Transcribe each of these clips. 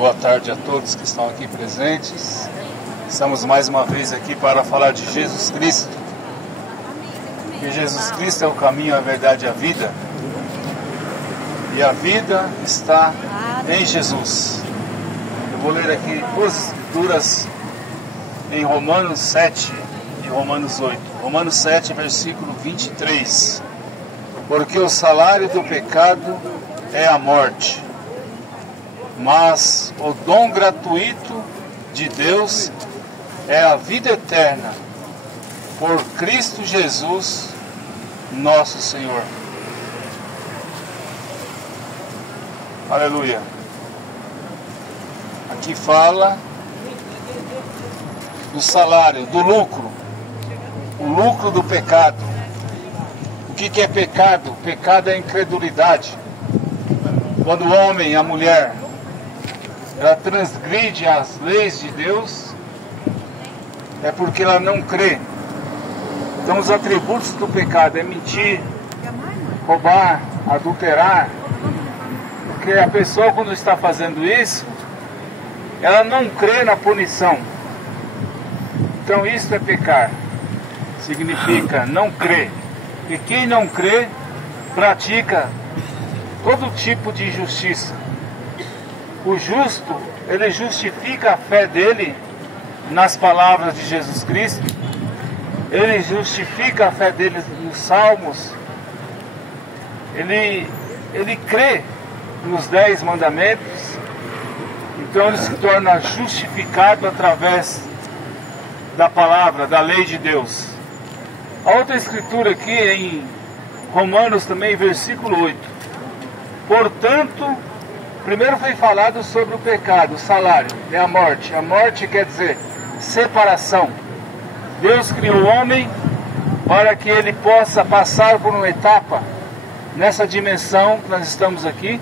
Boa tarde a todos que estão aqui presentes. Estamos mais uma vez aqui para falar de Jesus Cristo. Que Jesus Cristo é o caminho, a verdade e a vida. E a vida está em Jesus. Eu vou ler aqui duas escrituras em Romanos 7 e Romanos 8. Romanos 7, versículo 23. Porque o salário do pecado é a morte, mas o dom gratuito de Deus é a vida eterna, por Cristo Jesus, nosso Senhor. Aleluia. Aqui fala do salário, do lucro, o lucro do pecado. O que é pecado? Pecado é incredulidade. Quando o homem e a mulher ela transgride as leis de Deus, é porque ela não crê. Então os atributos do pecado é mentir, roubar, adulterar. Porque a pessoa, quando está fazendo isso, ela não crê na punição. Então isso é pecar. Significa não crer. E quem não crê, pratica todo tipo de injustiça. O justo, ele justifica a fé dele nas palavras de Jesus Cristo. Ele justifica a fé dele nos salmos. Ele crê nos 10 mandamentos. Então ele se torna justificado através da palavra, da lei de Deus. A outra escritura aqui em Romanos também, versículo 8. Portanto, primeiro foi falado sobre o pecado, o salário, é a morte. A morte quer dizer separação. Deus criou o homem para que ele possa passar por uma etapa nessa dimensão que nós estamos aqui.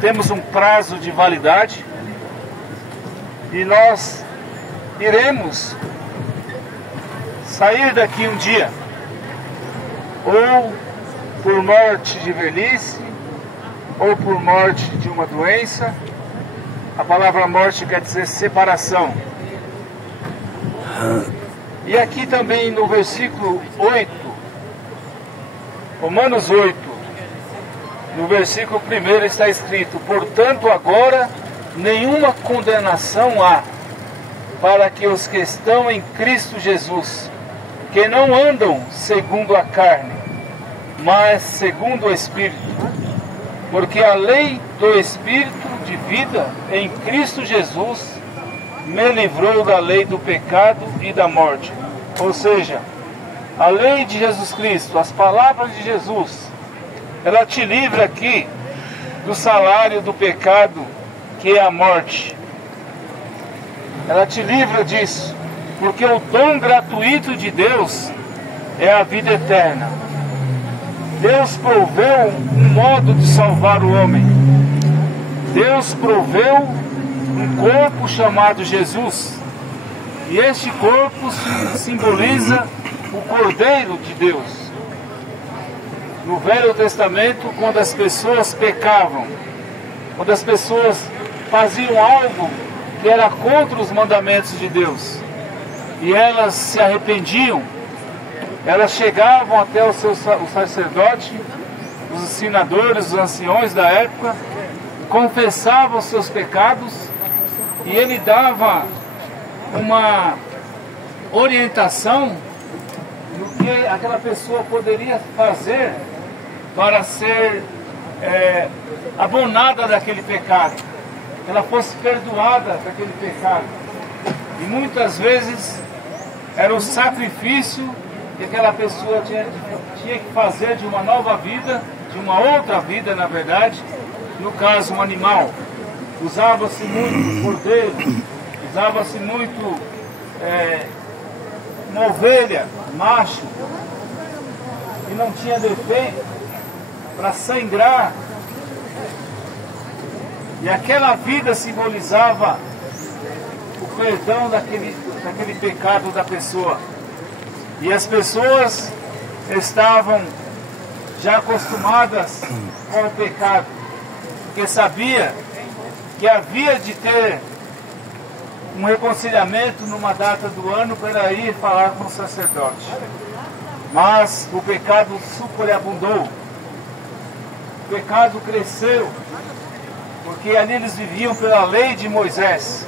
Temos um prazo de validade e nós iremos sair daqui um dia, ou por morte de velhice, ou por morte de uma doença. A palavra morte quer dizer separação. E aqui também no versículo 8, Romanos 8, no versículo 1 está escrito: portanto agora nenhuma condenação há para que os que estão em Cristo Jesus, que não andam segundo a carne, mas segundo o Espírito. Porque a lei do Espírito de vida em Cristo Jesus me livrou da lei do pecado e da morte. Ou seja, a lei de Jesus Cristo, as palavras de Jesus, ela te livra aqui do salário do pecado, que é a morte. Ela te livra disso, porque o dom gratuito de Deus é a vida eterna. Deus proveu um modo de salvar o homem. Deus proveu um corpo chamado Jesus. E este corpo simboliza o Cordeiro de Deus. No Velho Testamento, quando as pessoas pecavam, quando as pessoas faziam algo que era contra os mandamentos de Deus, e elas se arrependiam, elas chegavam até o sacerdote, os ensinadores, os anciões da época, confessavam os seus pecados, e ele dava uma orientação no que aquela pessoa poderia fazer para ser abonada daquele pecado, que ela fosse perdoada daquele pecado. E muitas vezes era o sacrifício que aquela pessoa tinha que fazer de uma nova vida, de uma outra vida, na verdade. No caso, um animal. Usava-se muito cordeiro, usava-se muito uma ovelha, macho, que não tinha defeito, para sangrar. E aquela vida simbolizava o perdão daquele pecado da pessoa. E as pessoas estavam já acostumadas com o pecado, porque sabia que havia de ter um reconciliamento numa data do ano para ir falar com o sacerdote. Mas o pecado superabundou, o pecado cresceu, porque ali eles viviam pela lei de Moisés.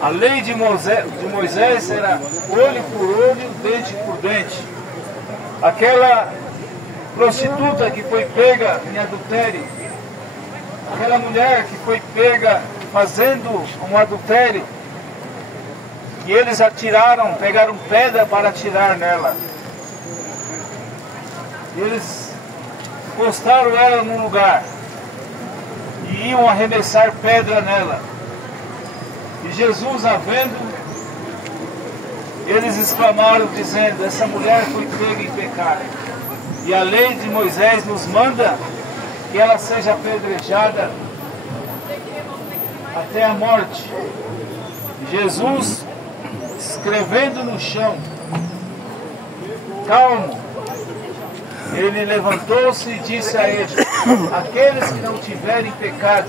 A lei de Moisés era olho por olho, dente por dente. Aquela prostituta que foi pega em adultério, aquela mulher que foi pega fazendo um adultério, e eles atiraram, pegaram pedra para atirar nela. E eles postaram ela num lugar e iam arremessar pedra nela. E Jesus, a vendo, eles exclamaram dizendo: essa mulher foi pega em pecado. E a lei de Moisés nos manda que ela seja apedrejada até a morte. Jesus, escrevendo no chão, calmo, ele levantou-se e disse a eles: aqueles que não tiverem pecado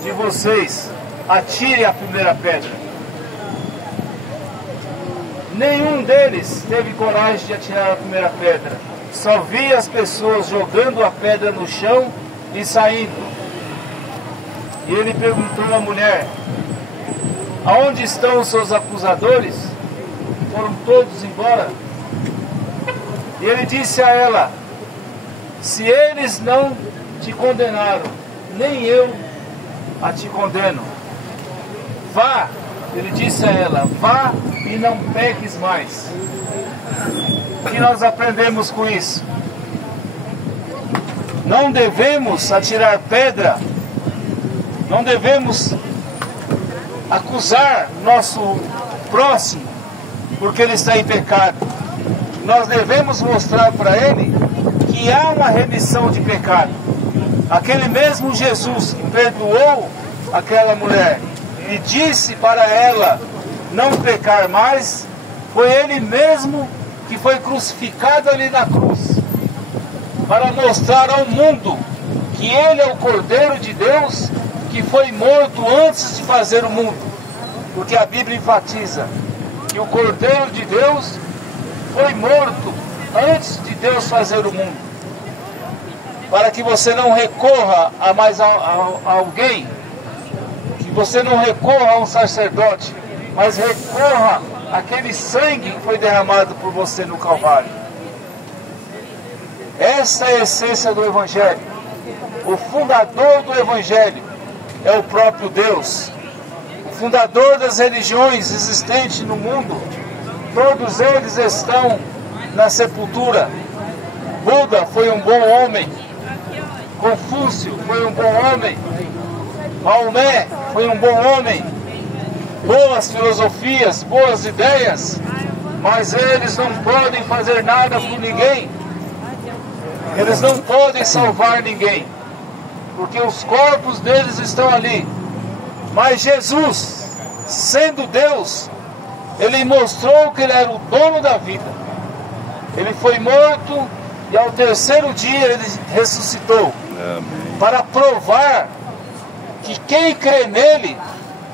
de vocês, atire a primeira pedra. Nenhum deles teve coragem de atirar a primeira pedra. Só via as pessoas jogando a pedra no chão e saindo. E ele perguntou à mulher: aonde estão os seus acusadores? Foram todos embora? E ele disse a ela: se eles não te condenaram, nem eu a te condeno. Vá, ele disse a ela, vá e não peques mais. O que nós aprendemos com isso? Não devemos atirar pedra, não devemos acusar nosso próximo porque ele está em pecado. Nós devemos mostrar para ele que há uma remissão de pecado. Aquele mesmo Jesus que perdoou aquela mulher e disse para ela não pecar mais, foi ele mesmo que foi crucificado ali na cruz, para mostrar ao mundo que ele é o Cordeiro de Deus que foi morto antes de fazer o mundo. Porque a Bíblia enfatiza que o Cordeiro de Deus foi morto antes de Deus fazer o mundo. Para que você não recorra a mais a alguém, que você não recorra a um sacerdote, mas recorra àquele sangue que foi derramado por você no Calvário. Essa é a essência do Evangelho. O fundador do Evangelho é o próprio Deus. O fundador das religiões existentes no mundo, todos eles estão na sepultura. Buda foi um bom homem, Confúcio foi um bom homem, Maomé foi um bom homem, boas filosofias, boas ideias, mas eles não podem fazer nada por ninguém, eles não podem salvar ninguém, porque os corpos deles estão ali. Mas Jesus, sendo Deus, ele mostrou que ele era o dono da vida. Ele foi morto e ao terceiro dia ele ressuscitou. Amém. Para provar que quem crê nele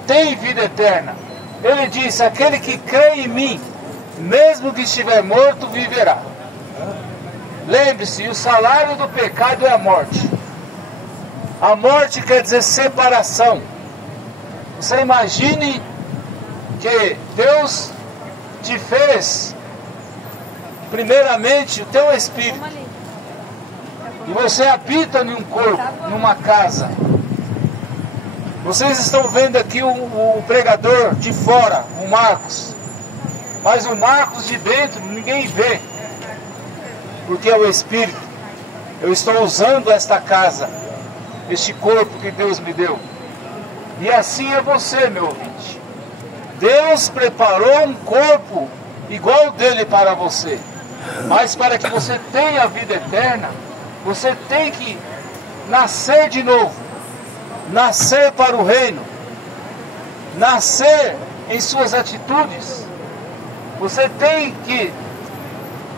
tem vida eterna. Ele disse: aquele que crê em mim, mesmo que estiver morto, viverá. Lembre-se, o salário do pecado é a morte. A morte quer dizer separação. Você imagine que Deus te fez primeiramente o teu espírito, e você habita em um corpo, numa casa. Vocês estão vendo aqui o pregador de fora, o Marcos, mas o Marcos de dentro ninguém vê, porque é o espírito. Eu estou usando esta casa, este corpo que Deus me deu, e assim é você, meu ouvinte. Deus preparou um corpo igual dele para você, mas para que você tenha a vida eterna, você tem que nascer de novo, nascer para o reino, nascer em suas atitudes. Você tem que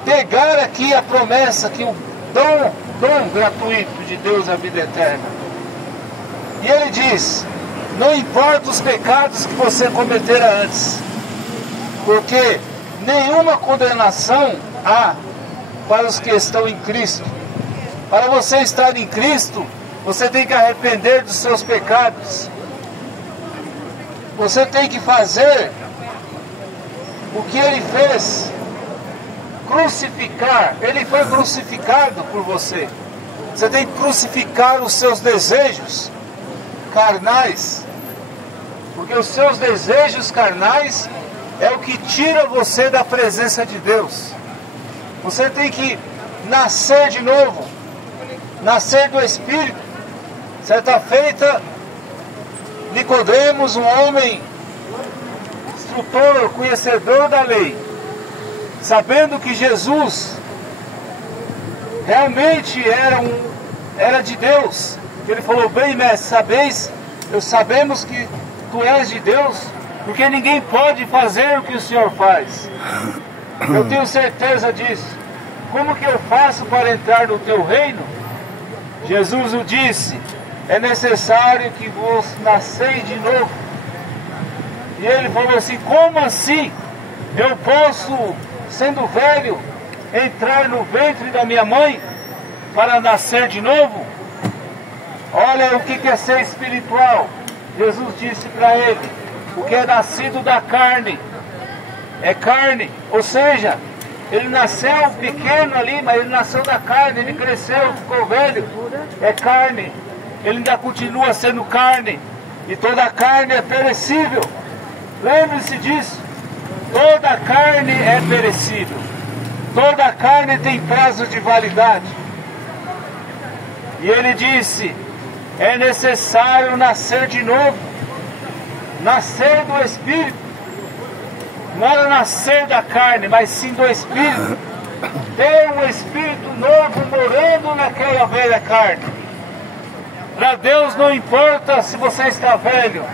pegar aqui a promessa, que o dom gratuito de Deus é a vida eterna. E ele diz: não importa os pecados que você cometera antes, porque nenhuma condenação há para os que estão em Cristo. Para você estar em Cristo, você tem que arrepender dos seus pecados. Você tem que fazer o que ele fez, crucificar. Ele foi crucificado por você. Você tem que crucificar os seus desejos carnais, porque os seus desejos carnais é o que tira você da presença de Deus. Você tem que nascer de novo, nascer do Espírito. Certa feita, Nicodemos, um homem instrutor, conhecedor da lei, sabendo que Jesus realmente era de Deus, ele falou: bem, mestre, sabemos que tu és de Deus, porque ninguém pode fazer o que o Senhor faz. Eu tenho certeza disso. Como que eu faço para entrar no teu reino? Jesus o disse: é necessário que vos nasceis de novo. E ele falou assim: como assim eu posso, sendo velho, entrar no ventre da minha mãe para nascer de novo? Olha o que é ser espiritual. Jesus disse para ele: o que é nascido da carne é carne. Ou seja, ele nasceu pequeno ali, mas ele nasceu da carne. Ele cresceu, ficou velho, é carne. Ele ainda continua sendo carne. E toda a carne é perecível. Lembre-se disso. Toda a carne é perecível. Toda a carne tem prazo de validade. E ele disse: é necessário nascer de novo. Nascer do Espírito. Não era nascer da carne, mas sim do Espírito. Ter um Espírito novo morando naquela velha carne. Para Deus não importa se você está velho.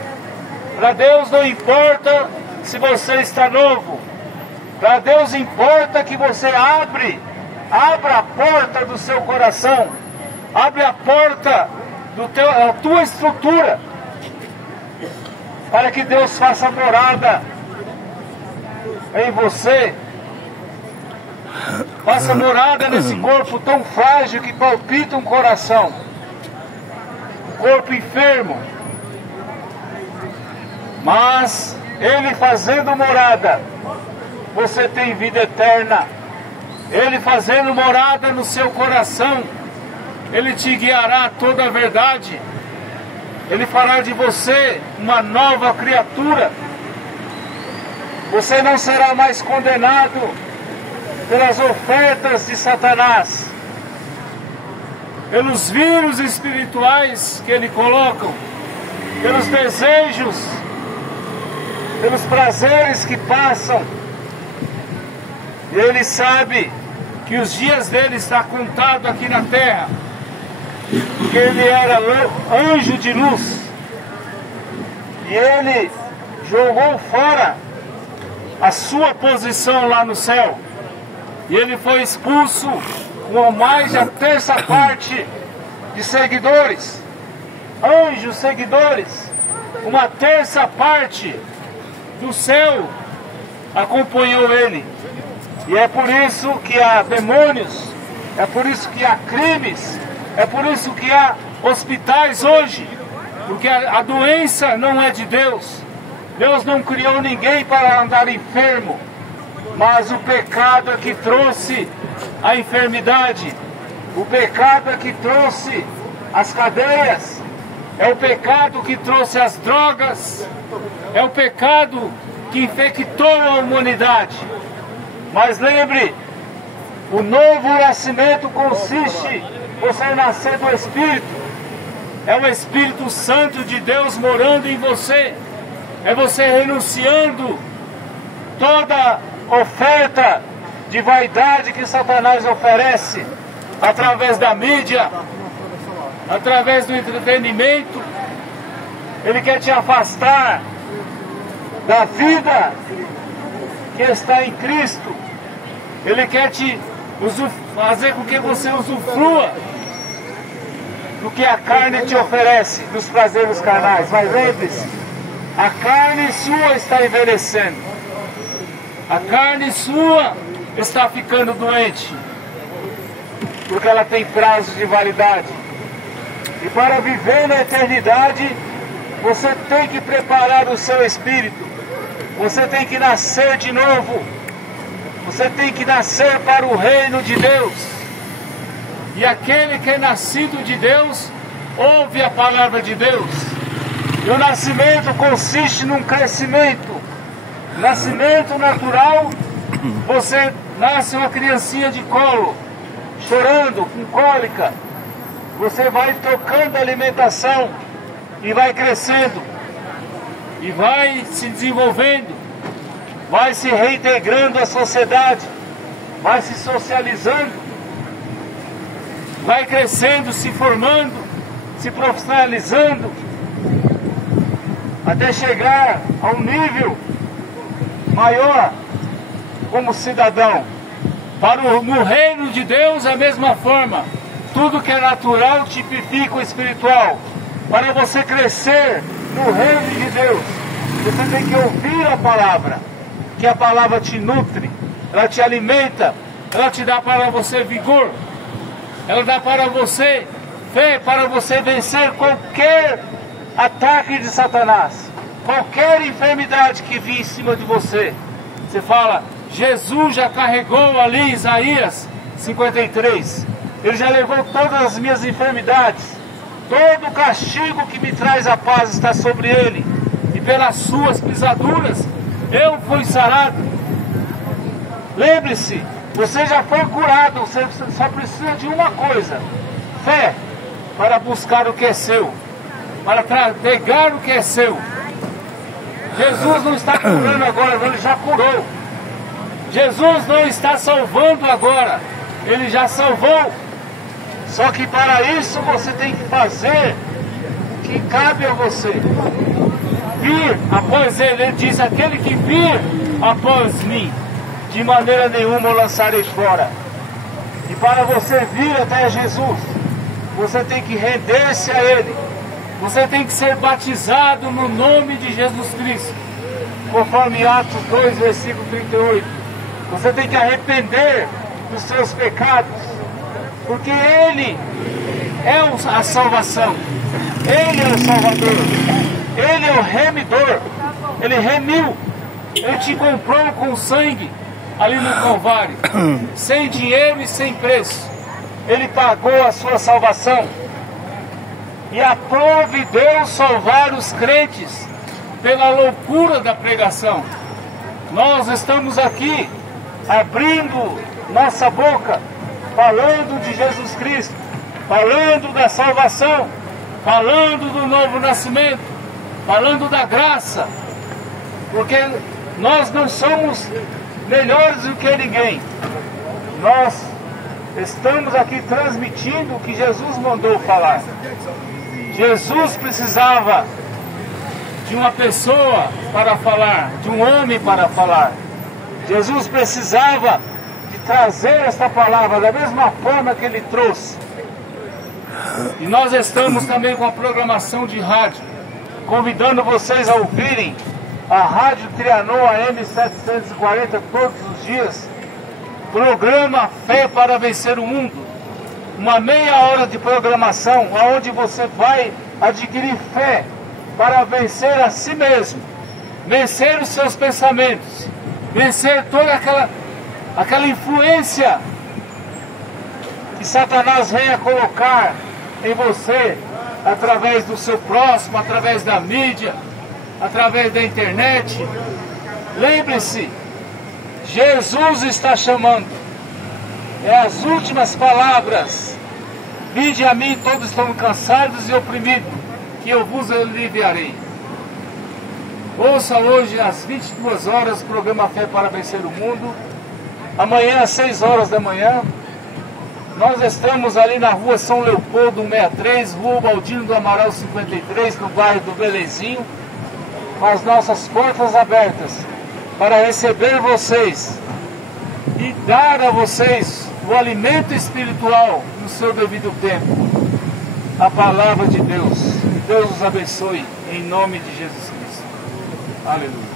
Para Deus não importa se você está novo. Para Deus importa que você abra a porta do seu coração. Abre a porta da tua estrutura, para que Deus faça morada em você. Faça morada nesse corpo tão frágil que palpita um coração. Corpo enfermo. Mas Ele fazendo morada, você tem vida eterna. Ele fazendo morada no seu coração, Ele te guiará a toda a verdade. Ele fará de você uma nova criatura. Você não será mais condenado pelas ofertas de Satanás, pelos vírus espirituais que ele coloca, pelos desejos, pelos prazeres que passam. E ele sabe que os dias dele estão contados aqui na terra, porque ele era anjo de luz, e ele jogou fora a sua posição lá no céu, e ele foi expulso com mais de a terça parte de seguidores, anjos seguidores. Uma terça parte do céu acompanhou ele. E é por isso que há demônios, é por isso que há crimes, é por isso que há hospitais hoje, porque a doença não é de Deus. Deus não criou ninguém para andar enfermo, mas o pecado é que trouxe a enfermidade, o pecado é que trouxe as cadeias, é o pecado que trouxe as drogas, é o pecado que infectou a humanidade. Mas lembre, o novo nascimento consiste em você nascer do Espírito. É o Espírito Santo de Deus morando em você. É você renunciando toda oferta de vaidade que Satanás oferece através da mídia, através do entretenimento. Ele quer te afastar da vida que está em Cristo. Ele quer te fazer com que você usufrua do que a carne te oferece, dos prazeres carnais. Mas lembre-se, a carne sua está envelhecendo. A carne sua está ficando doente, porque ela tem prazo de validade. E para viver na eternidade, você tem que preparar o seu espírito. Você tem que nascer de novo. Você tem que nascer para o reino de Deus. E aquele que é nascido de Deus, ouve a palavra de Deus. E o nascimento consiste num crescimento. Nascimento natural, você nasce uma criancinha de colo, chorando, com cólica. Você vai trocando a alimentação e vai crescendo. E vai se desenvolvendo. Vai se reintegrando à sociedade. Vai se socializando. Vai crescendo, se formando, se profissionalizando, até chegar a um nível maior como cidadão. No reino de Deus, a mesma forma, tudo que é natural tipifica o espiritual. Para você crescer no reino de Deus, você tem que ouvir a palavra, que a palavra te nutre, ela te alimenta, ela te dá para você vigor, ela dá para você fé, para você vencer qualquer ataque de Satanás, qualquer enfermidade que vir em cima de você. Você fala, Jesus já carregou ali Isaías 53, Ele já levou todas as minhas enfermidades, todo o castigo que me traz a paz está sobre Ele, e pelas suas pisaduras eu fui sarado. Lembre-se, você já foi curado, você só precisa de uma coisa: fé, para buscar o que é seu, para pegar o que é seu. Jesus não está curando agora, não, Ele já curou. Jesus não está salvando agora, Ele já salvou. Só que para isso você tem que fazer o que cabe a você. Vir após Ele. Ele diz, aquele que vir após mim, de maneira nenhuma eu lançarei fora. E para você vir até Jesus, você tem que render-se a Ele. Você tem que ser batizado no nome de Jesus Cristo, conforme Atos 2, versículo 38. Você tem que arrepender dos seus pecados, porque Ele é a salvação, Ele é o Salvador, Ele é o remidor. Ele remiu, Ele te comprou com sangue ali no Calvário, sem dinheiro e sem preço. Ele pagou a sua salvação. E aprove Deus salvar os crentes pela loucura da pregação. Nós estamos aqui abrindo nossa boca, falando de Jesus Cristo, falando da salvação, falando do novo nascimento, falando da graça, porque nós não somos melhores do que ninguém. Nós estamos aqui transmitindo o que Jesus mandou falar. Jesus precisava de uma pessoa para falar, de um homem para falar. Jesus precisava de trazer esta palavra da mesma forma que Ele trouxe. E nós estamos também com a programação de rádio, convidando vocês a ouvirem a Rádio Trianon AM 740 todos os dias. Programa Fé para Vencer o Mundo. Uma meia hora de programação, onde você vai adquirir fé para vencer a si mesmo, vencer os seus pensamentos, vencer toda aquela influência que Satanás vem a colocar em você, através do seu próximo, através da mídia, através da internet. Lembre-se, Jesus está chamando. É as últimas palavras. Vinde a mim, todos estão cansados e oprimidos, que eu vos aliviarei. Ouça hoje às 22 horas o programa Fé para Vencer o Mundo. Amanhã às 6 horas da manhã, nós estamos ali na rua São Leopoldo 163, rua Baldino do Amaral 53, no bairro do Belezinho, com as nossas portas abertas para receber vocês e dar a vocês o alimento espiritual no seu devido tempo. a palavra de Deus. Deus os abençoe, em nome de Jesus Cristo. Aleluia.